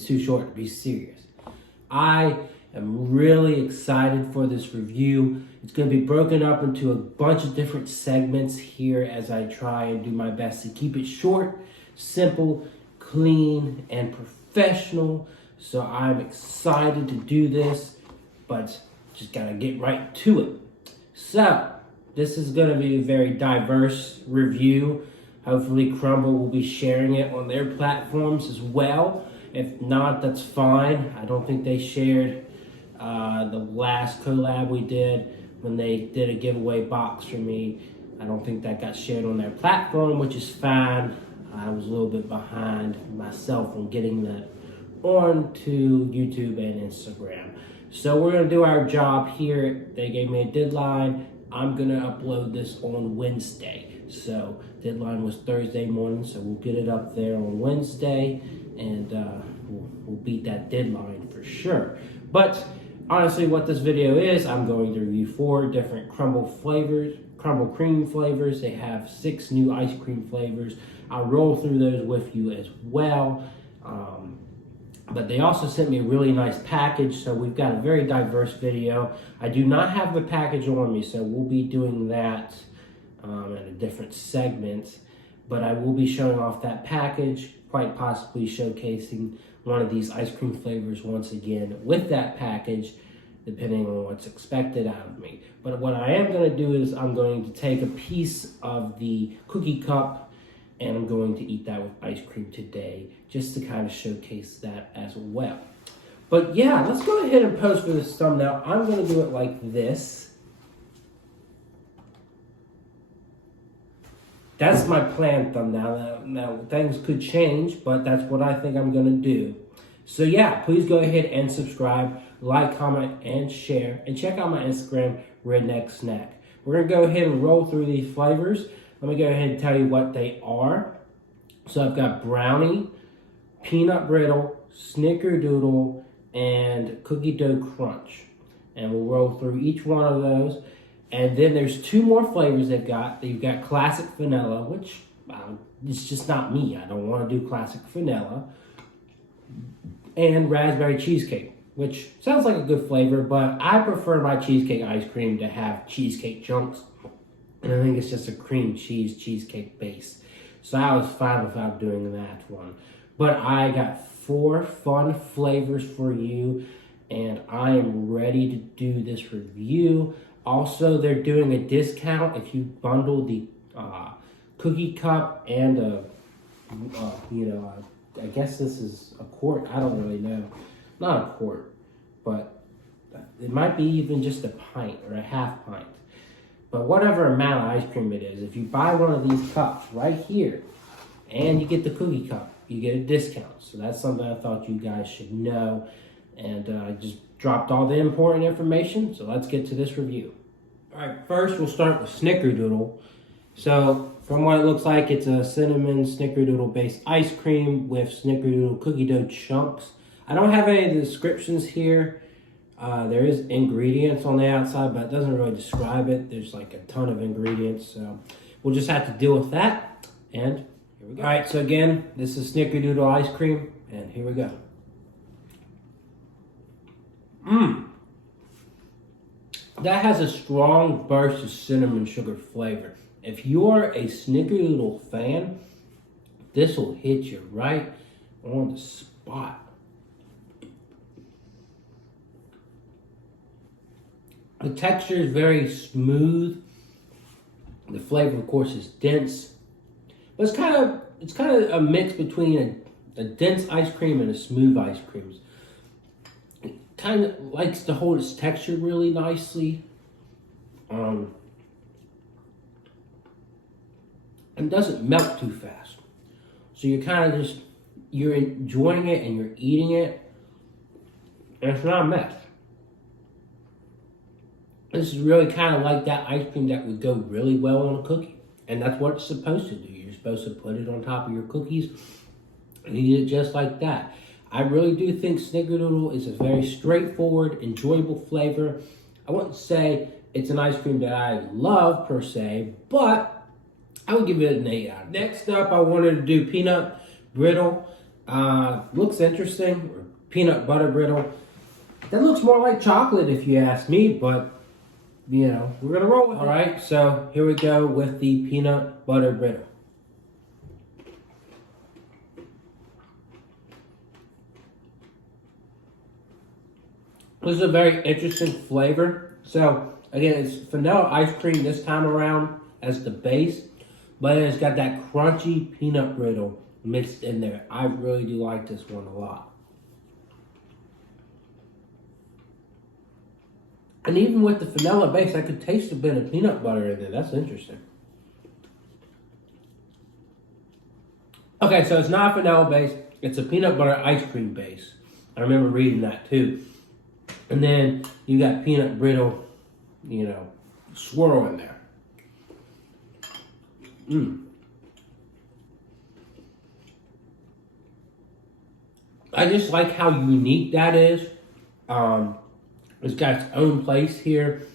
is too short to be serious. I am really excited for this review. It's going to be broken up into a bunch of different segments here as I try and do my best to keep it short, simple, clean, and professional. So I'm excited to do this, but just got to get right to it. So this is going to be a very diverse review. Hopefully CRUMBL will be sharing it on their platforms as well. If not, that's fine. I don't think they shared the last collab we did when they did a giveaway box for me. I don't think that got shared on their platform, which is fine. I was a little bit behind myself on getting that onto YouTube and Instagram. So we're gonna do our job here. They gave me a deadline. I'm gonna upload this on Wednesday. So deadline was Thursday morning, so we'll get it up there on Wednesday, and we'll beat that deadline for sure. But honestly, what this video is, I'm going to review 4 different CRUMBL flavors, CRUMBL cream flavors. They have 6 new ice cream flavors. I'll roll through those with you as well. But they also sent me a really nice package, so we've got a very diverse video. I do not have the package on me, so we'll be doing that in a different segment. But I will be showing off that package, quite possibly showcasing one of these ice cream flavors once again with that package, depending on what's expected out of me. But what I am going to do is I'm going to take a piece of the cookie cup and I'm going to eat that with ice cream today, just to kind of showcase that as well. But yeah, let's go ahead and pose for this thumbnail. I'm going to do it like this. That's my planned thumbnail. Now things could change, but that's what I think I'm going to do. So yeah, please go ahead and subscribe, like, comment, and share. And check out my Instagram, Redneck Snack. We're going to go ahead and roll through these flavors. Let me go ahead and tell you what they are. So I've got brownie, peanut brittle, snickerdoodle, and cookie dough crunch. And we'll roll through each one of those. And then there's 2 more flavors they've got. You've got classic vanilla, which it's just not me. I don't want to do classic vanilla. And raspberry cheesecake, which sounds like a good flavor, but I prefer my cheesecake ice cream to have cheesecake chunks. And I think it's just a cream cheese cheesecake base. So I was fine without doing that one. But I got 4 fun flavors for you, and I am ready to do this review. Also, they're doing a discount if you bundle the cookie cup and I guess this is a quart. I don't really know. Not a quart, but it might be even just a pint or a half pint. But whatever amount of ice cream it is, if you buy one of these cups right here and you get the cookie cup, you get a discount. So that's something I thought you guys should know. And I just dropped all the important information. So let's get to this review. All right, first we'll start with Snickerdoodle. So from what it looks like, it's a cinnamon Snickerdoodle based ice cream with Snickerdoodle cookie dough chunks. I don't have any of the descriptions here. There is ingredients on the outside, but it doesn't really describe it. There's like a ton of ingredients, so we'll just have to deal with that. And here we go. All right, so again, this is Snickerdoodle ice cream, and here we go. That has a strong burst of cinnamon sugar flavor. If you're a Snickerdoodle fan, this will hit you right on the spot. The texture is very smooth. The flavor, of course, is dense. But it's kind of a mix between a dense ice cream and a smooth ice cream. It kind of likes to hold its texture really nicely. And doesn't melt too fast. So you're kind of you're enjoying it and you're eating it. And it's not a mess. This is really kind of like that ice cream that would go really well on a cookie. And that's what it's supposed to do. You're supposed to put it on top of your cookies and eat it just like that. I really do think Snickerdoodle is a very straightforward, enjoyable flavor. I wouldn't say it's an ice cream that I love per se, but I would give it an 8 out. Next up, I wanted to do peanut brittle. Looks interesting. Peanut butter brittle. That looks more like chocolate if you ask me, but you know, we're gonna roll with it. All right, so here we go with the peanut butter brittle. This is a very interesting flavor. So again, it's vanilla ice cream this time around as the base, but it's got that crunchy peanut brittle mixed in there. I really do like this one a lot. And even with the vanilla base, I could taste a bit of peanut butter in there. That's interesting. Okay, so it's not vanilla base. It's a peanut butter ice cream base. I remember reading that too. And then you got peanut brittle, you know, swirl in there. I just like how unique that is. It's got its own place here.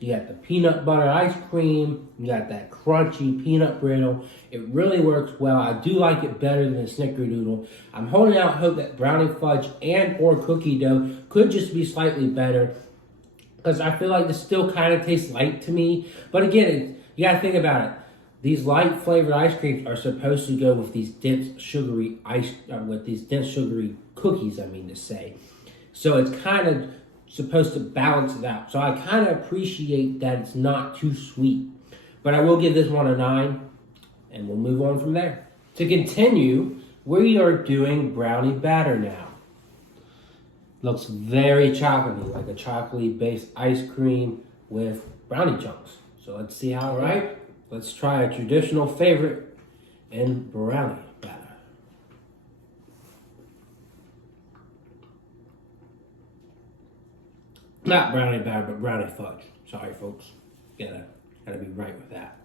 You got the peanut butter ice cream. You got that crunchy peanut brittle. It really works well. I do like it better than the Snickerdoodle. I'm holding out hope that Brownie Fudge and or cookie dough could just be slightly better, because I feel like this still kind of tastes light to me. But again, you got to think about it. These light flavored ice creams are supposed to go with these dense sugary cookies, I mean to say. So it's kind of supposed to balance it out. So I kind of appreciate that it's not too sweet. But I will give this one a 9, and we'll move on from there. To continue, we are doing brownie batter now. Looks very chocolatey, like a chocolatey based ice cream with brownie chunks. So let's see how, right? Let's try a traditional favorite in brownie batter. Not brownie batter, but brownie fudge. Sorry, folks. Gotta be right with that.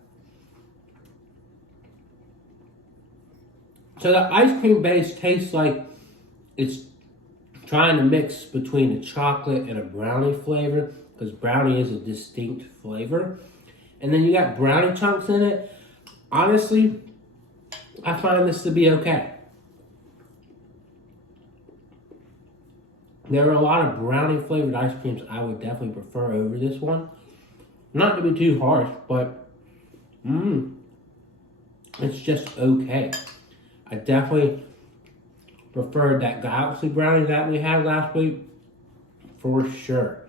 So the ice cream base tastes like it's trying to mix between a chocolate and a brownie flavor, because brownie is a distinct flavor. And then you got brownie chunks in it. Honestly, I find this to be okay. There are a lot of brownie flavored ice creams I would definitely prefer over this one. Not to be too harsh, but it's just okay. I definitely preferred that Galaxy brownie that we had last week, for sure.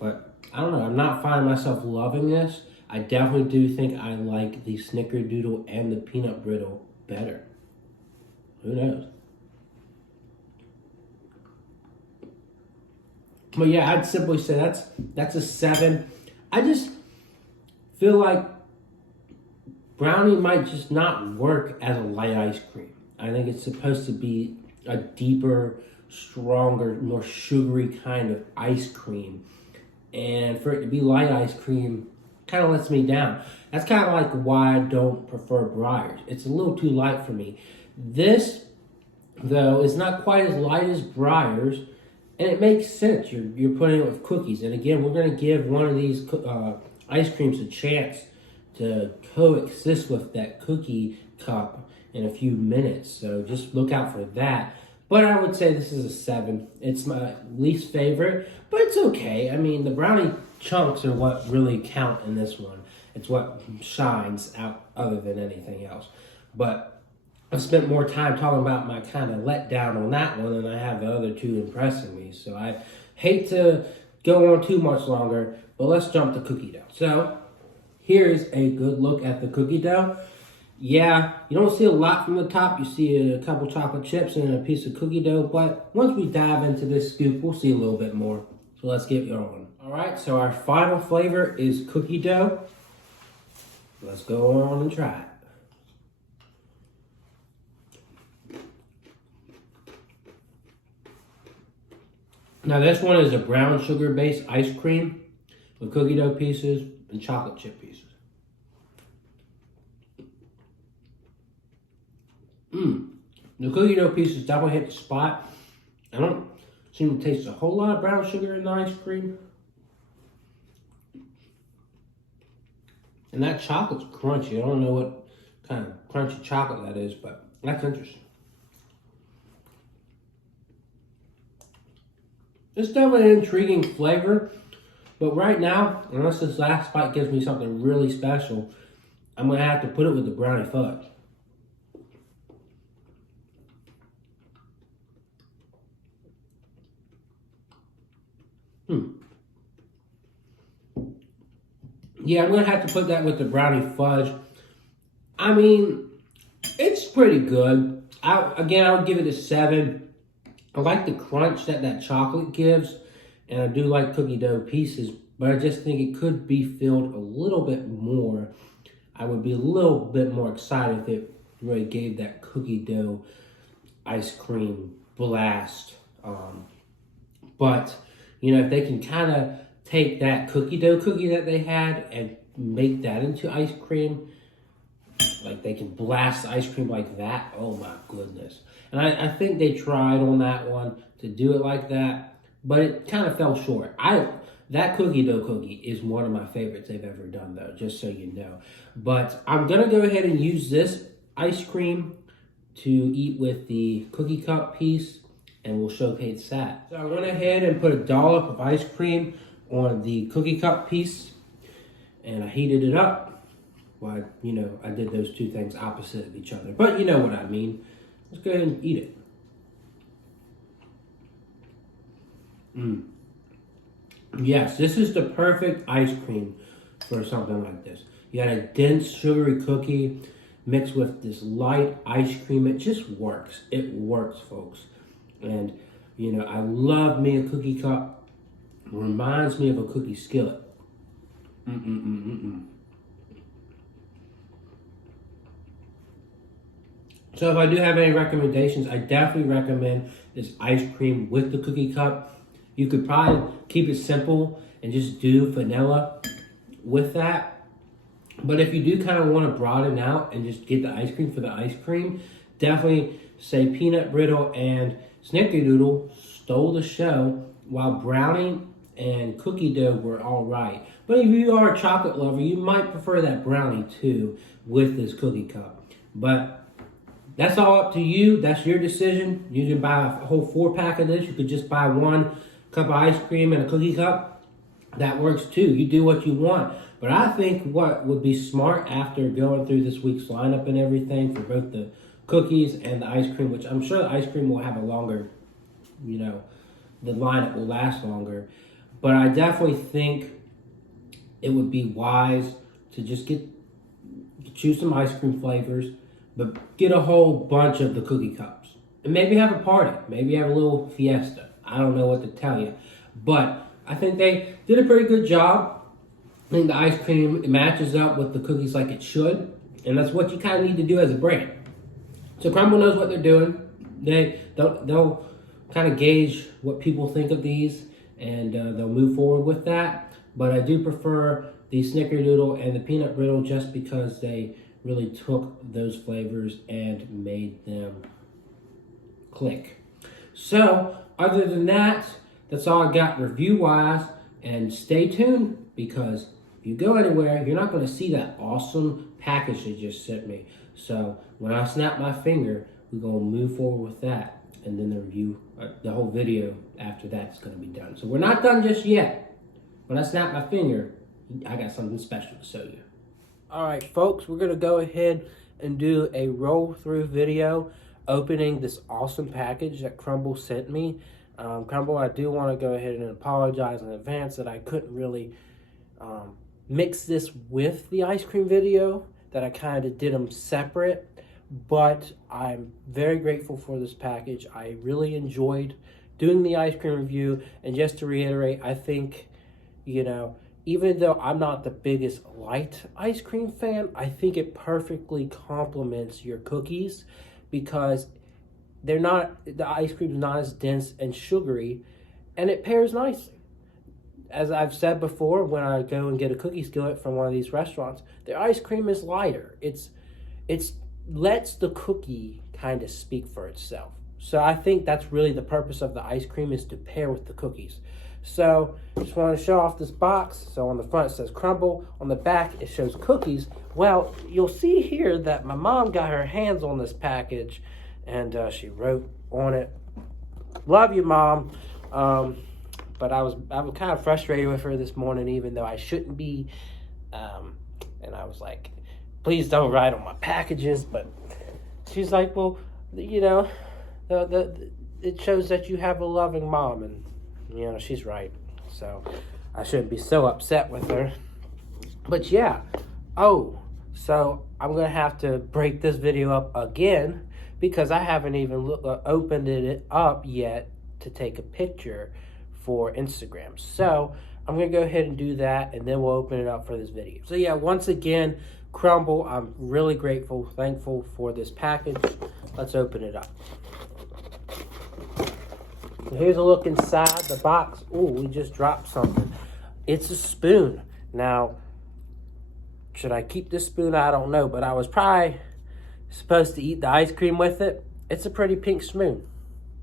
But I don't know, I'm not finding myself loving this. I definitely do think I like the Snickerdoodle and the peanut brittle better. Who knows? But yeah, I'd simply say that's a 7. I just feel like brownie might just not work as a light ice cream. I think it's supposed to be a deeper, stronger, more sugary kind of ice cream. And for it to be light ice cream kind of lets me down. That's kind of like why I don't prefer Breyers. It's a little too light for me. This, though, is not quite as light as Breyers. And it makes sense. You're putting it with cookies. And again, we're going to give one of these ice creams a chance to coexist with that cookie cup in a few minutes. So just look out for that. But I would say this is a 7. It's my least favorite, but it's okay. I mean, the brownie chunks are what really count in this one. It's what shines out other than anything else. But I've spent more time talking about my kind of letdown on that one than I have the other two impressing me. So I hate to go on too much longer, but let's jump to cookie dough. So here's a good look at the cookie dough. Yeah, you don't see a lot from the top. You see a couple chocolate chips and a piece of cookie dough, but once we dive into this scoop, we'll see a little bit more. So let's get going. All right, so our final flavor is cookie dough. Let's go on and try it. Now this one is a brown sugar based ice cream with cookie dough pieces and chocolate chip pieces. The cookie dough pieces definitely hit the spot. I don't seem to taste a whole lot of brown sugar in the ice cream. And that chocolate's crunchy. I don't know what kind of crunchy chocolate that is, but that's interesting. It's definitely an intriguing flavor, but right now, unless this last bite gives me something really special, I'm going to have to put it with the Brownie Fudge. Yeah, I'm going to have to put that with the Brownie Fudge. I mean, it's pretty good. I would give it a 7. I like the crunch that chocolate gives, and I do like cookie dough pieces, but I just think it could be filled a little bit more. I would be a little bit more excited if it really gave that cookie dough ice cream blast. But, you know, if they can kind of take that cookie dough cookie that they had and make that into ice cream, like they can blast ice cream like that, oh my goodness. And I think they tried on that one to do it like that, but it kind of fell short. That cookie dough cookie is one of my favorites they've ever done though, just so you know. But I'm gonna go ahead and use this ice cream to eat with the cookie cup piece, and we'll showcase that. So I went ahead and put a dollop of ice cream on the cookie cup piece, and I heated it up. Well, you know, I did those two things opposite of each other, but you know what I mean. Let's go ahead and eat it. Yes, this is the perfect ice cream for something like this. You got a dense sugary cookie mixed with this light ice cream. It just works. It works, folks. And, you know, I love me a cookie cup. It reminds me of a cookie skillet. So if I do have any recommendations, I definitely recommend this ice cream with the cookie cup. You could probably keep it simple and just do vanilla with that. But if you do kind of want to broaden out and just get the ice cream for the ice cream, definitely say Peanut Brittle and Snickerdoodle stole the show, while Brownie and Cookie Dough were all right. But if you are a chocolate lover, you might prefer that Brownie too with this cookie cup. But that's all up to you. That's your decision. You can buy a whole 4-pack of this. You could just buy 1 cup of ice cream and a cookie cup. That works too. You do what you want. But I think what would be smart after going through this week's lineup and everything for both the cookies and the ice cream, which I'm sure the ice cream will have a longer, you know, the lineup will last longer. But I definitely think it would be wise to just choose some ice cream flavors, but get a whole bunch of the cookie cups. And maybe have a party. Maybe have a little fiesta. I don't know what to tell you. But I think they did a pretty good job. I think the ice cream matches up with the cookies like it should. And that's what you kind of need to do as a brand. So CRUMBL knows what they're doing. They'll kind of gauge what people think of these, and they'll move forward with that. But I do prefer the Snickerdoodle and the Peanut Brittle just because they really took those flavors and made them click. So other than that, that's all I got review-wise. And stay tuned, because if you go anywhere, you're not going to see that awesome package they just sent me. So when I snap my finger, we're going to move forward with that. And then the review, the whole video after that's going to be done. So we're not done just yet. When I snap my finger, I got something special to show you. All right, folks, we're going to go ahead and do a roll-through video opening this awesome package that CRUMBL sent me. CRUMBL, I do want to go ahead and apologize in advance that I couldn't really mix this with the ice cream video, that I kind of did them separate. But I'm very grateful for this package. I really enjoyed doing the ice cream review. And just to reiterate, I think, you know, even though I'm not the biggest light ice cream fan, I think it perfectly complements your cookies, because the ice cream's not as dense and sugary, and it pairs nicely. As I've said before, when I go and get a cookie skillet from one of these restaurants, their ice cream is lighter. It's lets the cookie kind of speak for itself. So I think that's really the purpose of the ice cream, is to pair with the cookies. So just want to show off this box. So on the front it says CRUMBL. On the back it shows cookies. Well, you'll see here that my mom got her hands on this package, and she wrote on it, "Love you, Mom." but I was kind of frustrated with her this morning, even though I shouldn't be. And I was like, please don't write on my packages. But she's like, well, you know, it shows that you have a loving mom, and you know, she's right. So I shouldn't be so upset with her. But yeah, so I'm gonna have to break this video up again because I haven't even opened it up yet to take a picture for Instagram. So I'm gonna go ahead and do that, and then we'll open it up for this video. So yeah, once again, CRUMBL, I'm really grateful, thankful for this package. Let's open it up. Here's a look inside the box. Ooh, we just dropped something. It's a spoon. Now, should I keep this spoon? I don't know, but I was probably supposed to eat the ice cream with it. It's a pretty pink spoon.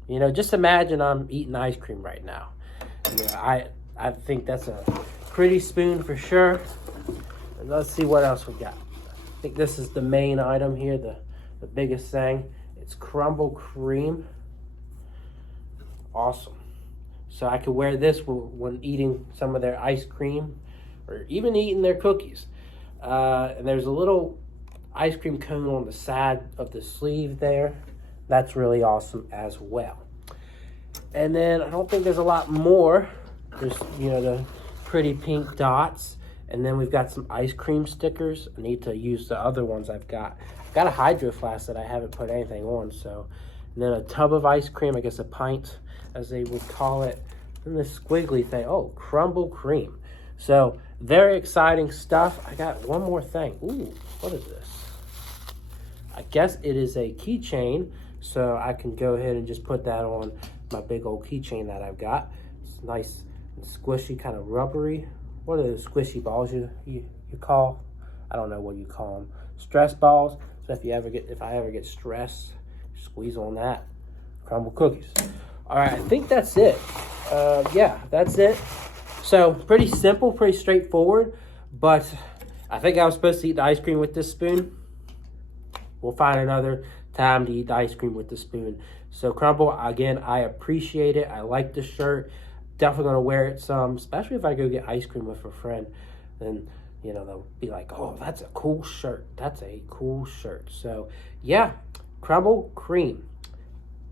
You know, just imagine I'm eating ice cream right now. You know, I think that's a pretty spoon for sure. And let's see what else we got. I think this is the main item here, the biggest thing. It's CRUMBL CREAM. Awesome. So I could wear this when eating some of their ice cream or even eating their cookies. And there's a little ice cream cone on the side of the sleeve there. That's really awesome as well. And then I don't think there's a lot more. There's, you know, the pretty pink dots. And then we've got some ice cream stickers. I need to use the other ones I've got. I've got a hydro flask that I haven't put anything on, so. And then a tub of ice cream, I guess a pint, as they would call it. And this squiggly thing, CRUMBL CREAM. So, very exciting stuff. I got one more thing. Ooh, what is this? I guess it is a keychain, so I can go ahead and just put that on my big old keychain that I've got. It's nice and squishy, kind of rubbery. What are those squishy balls you call? I don't know what you call them. Stress balls. So if I ever get stressed, squeeze on that. CRUMBL cookies. All right, I think that's it. Yeah, that's it. So pretty simple, pretty straightforward. But I think I was supposed to eat the ice cream with this spoon. We'll find another time to eat the ice cream with the spoon. So CRUMBL, again, I appreciate it. I like the shirt. Definitely gonna wear it some, especially if I go get ice cream with a friend. Then, you know, they'll be like, oh, that's a cool shirt. That's a cool shirt. So yeah, CRUMBL CREAM.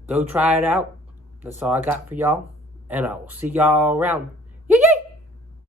Go try it out. That's all I got for y'all. And I will see y'all around.